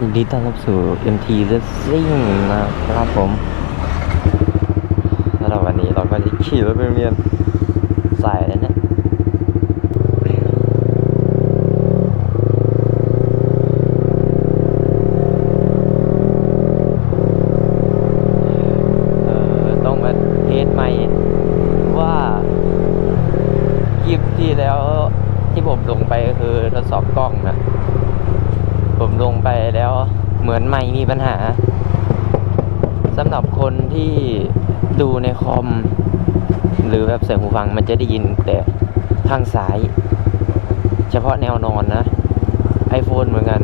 ยินดีต้อนรับสู่ MT Racing นะครับผมสำหรับวันนี้เราก็จะขี่รถไปเรียนสายแล้วนะเออต้องมาเทสใหม่ว่า คลิปที่แล้วที่ผมลงไปก็คือทดสอบกล้องนะ ผมลงไปแล้วเหมือนไม่มีปัญหาสำหรับคนที่ดูในคอม หรือแบบเสียงหูฟังมันจะได้ยินแต่ข้างซ้าย เฉพาะแนวนอนนะ iPhone เหมือนกัน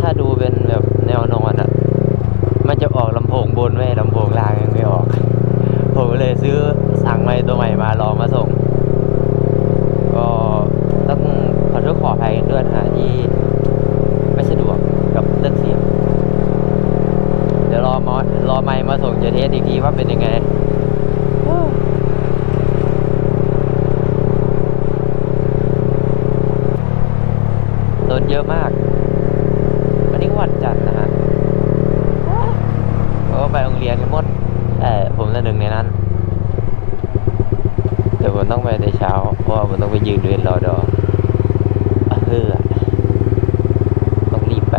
ถ้าดูเป็นแบบแนวนอนอะ่ะ มันจะออกลำโพงบนไม่ลำโพงล่างยังไม่ออก ผมเลยซื้อสั่งไม้ตัวใหม่มาลองมาส่ง ก็ต้องขอโทษขออภัยด้วยนะฮะที่ไม่สะดวกกับเรื่องเสียง เดี๋ยวรอมอรอไมค์มาส่งจะเทสอีกทีว่าเป็นยังไง รถเยอะมาก วันนี้วันจันทร์นะฮะ เขาก็ไปโรงเรียนกันหมดแต่ผมละหนึ่งในนั้นเดี๋ยวผมต้องไปในเช้า เพราะว่าผมต้องไปยืนเรียนรอดออะเฮ้อต้องรีบไป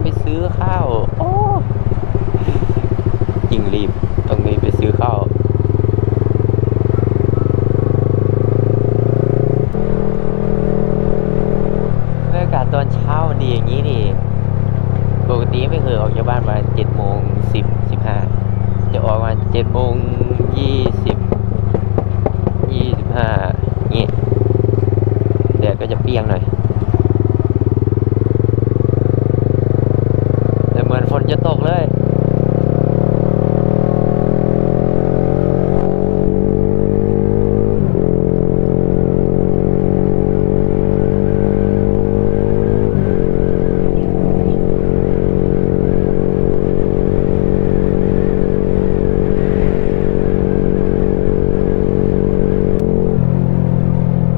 ไปซื้อข้าว โอ้ยิ่งรีบไปซื้อข้าว บรรยากาศตอนเช้ามันดีอย่างนี้นี่ ปกติไม่เคยออกจากบ้านมาเจ็ดโมงสิบสิบห้าจะ ออกมาเจ็ดโมงยี่สิบยี่สิบห้าเงี้ยแดดก็จะเปรี้ยงหน่อย แต่เหมือนฝนจะตกเลย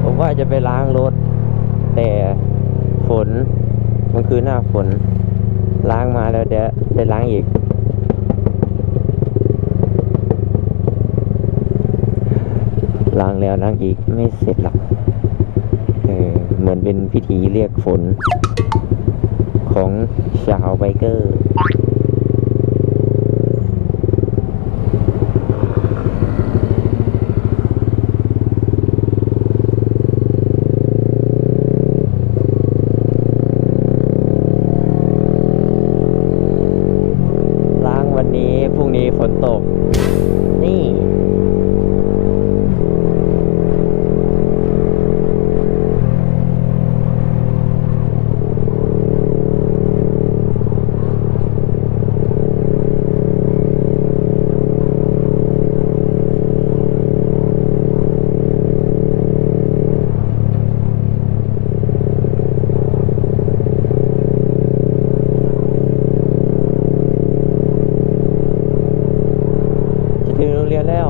ผมว่าจะ ไปล้างรถ แต่ฝนมันคือหน้าฝน ล้างมาแล้วเดี๋ยวไปล้างอีก ล้างแล้วล้างอีกไม่เสร็จหรอกเออเหมือนเป็นพิธีเรียกฝน ของชาวไบเกอร์ ล้างวันนี้ พรุ่งนี้ ฝนตก ถึงโรงเรียนแล้ว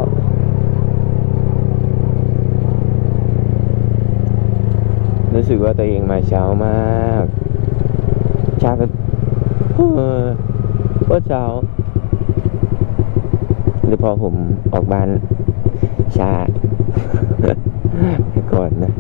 รู้สึกว่าตัวเองมาเช้ามากช้าก็เออว่าเช้าหรือพอผมออกบ้านช้าไปก่อนนะ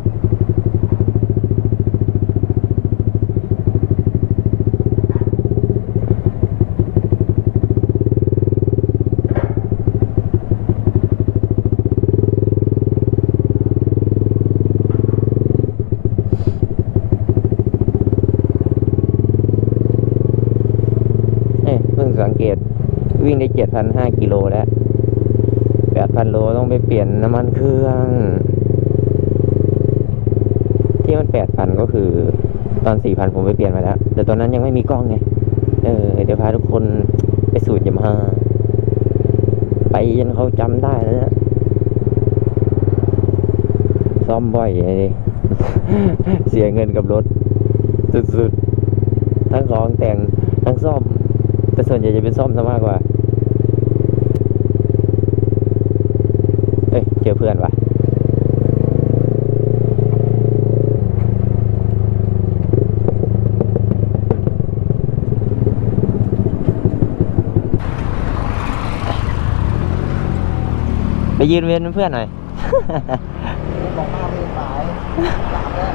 เอ้ยเพิ่งสังเกตวิ่งได้ เจ็ดพันห้ากิโลแล้วแปดพันโลต้องไปเปลี่ยนน้ำมันเครื่อง ที่มันแปดพันก็คือ ตอนสี่พันผมไปเปลี่ยนมาแล้ว แต่ตอนนั้นยังไม่มีกล้องไง เออ เดี๋ยวพาทุกคนไปสูตรยามาไปจนเขาจำได้แล้วนะซ่อมบ่อยไงดิเสียเงินกับรถ สุดๆ ทั้งของแต่งทั้งซ่อม แต่ส่วนใหญ่จะเป็นซ่อมซะมากกว่า จอเพื่อนวะไปยืนเวียนเป็นเพื่อนหน่อยบอกมาเรียนสายสามแล้ว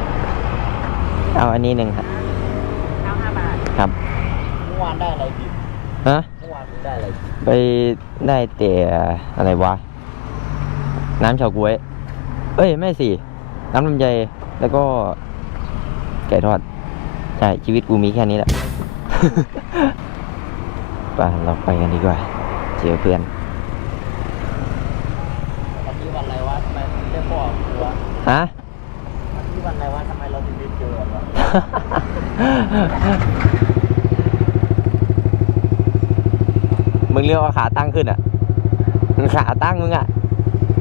เอาอันนี้หนึ่งครับเอาห้าบาท ครับเมื่อวานได้อะไรผิดฮะเมื่อวานได้อะไรผิดไปได้แต่อะไรวะ น้ำเฉาก๊วย เอ้ย ไม่สิ น้ำลำไยแล้วก็ ไก่ทอด ใช่ ชีวิตกูมีแค่นี้แหละไปเราไปกันดีกว่า เจอเพื่อนวันนี้วันอะไรวะทำไมถึงได้บอกกูวะฮะวันนี้วันอะไรวะทำไมเราถึงได้เจอกันวะมึงเรียกว่าขาตั้งขึ้นอะมึงขาตั้งมึงอะ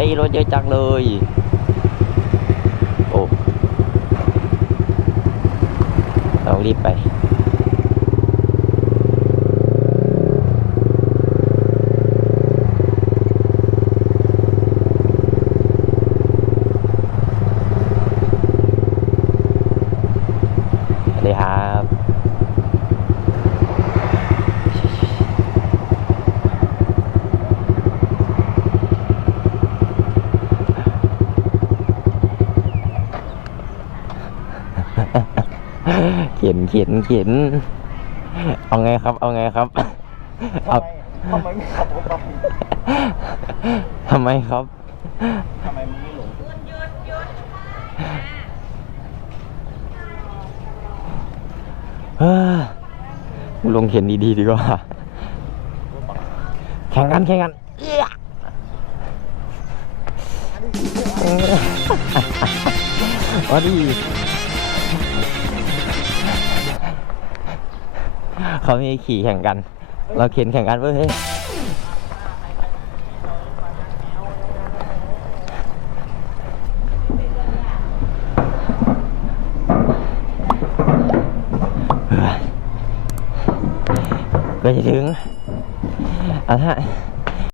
อ้รถเยอะจังเลย โอ้เรารีบไป สวัสดีครับ เขียนเขียนเขียนเอาไงครับ เอาไงครับทำเอาไมทำไมไม่ขับรถไปทำไมครับ ทำไมมึงไม่หลงเฮ้ยลงเขียนดีๆดีกว่า แข่งกันแข่งกันเอี้ยมาดี เขามีขี่แข่งกัน เราเข็นแข่งกันเว้ยเฮ้ยก็จะถึงอะฮะ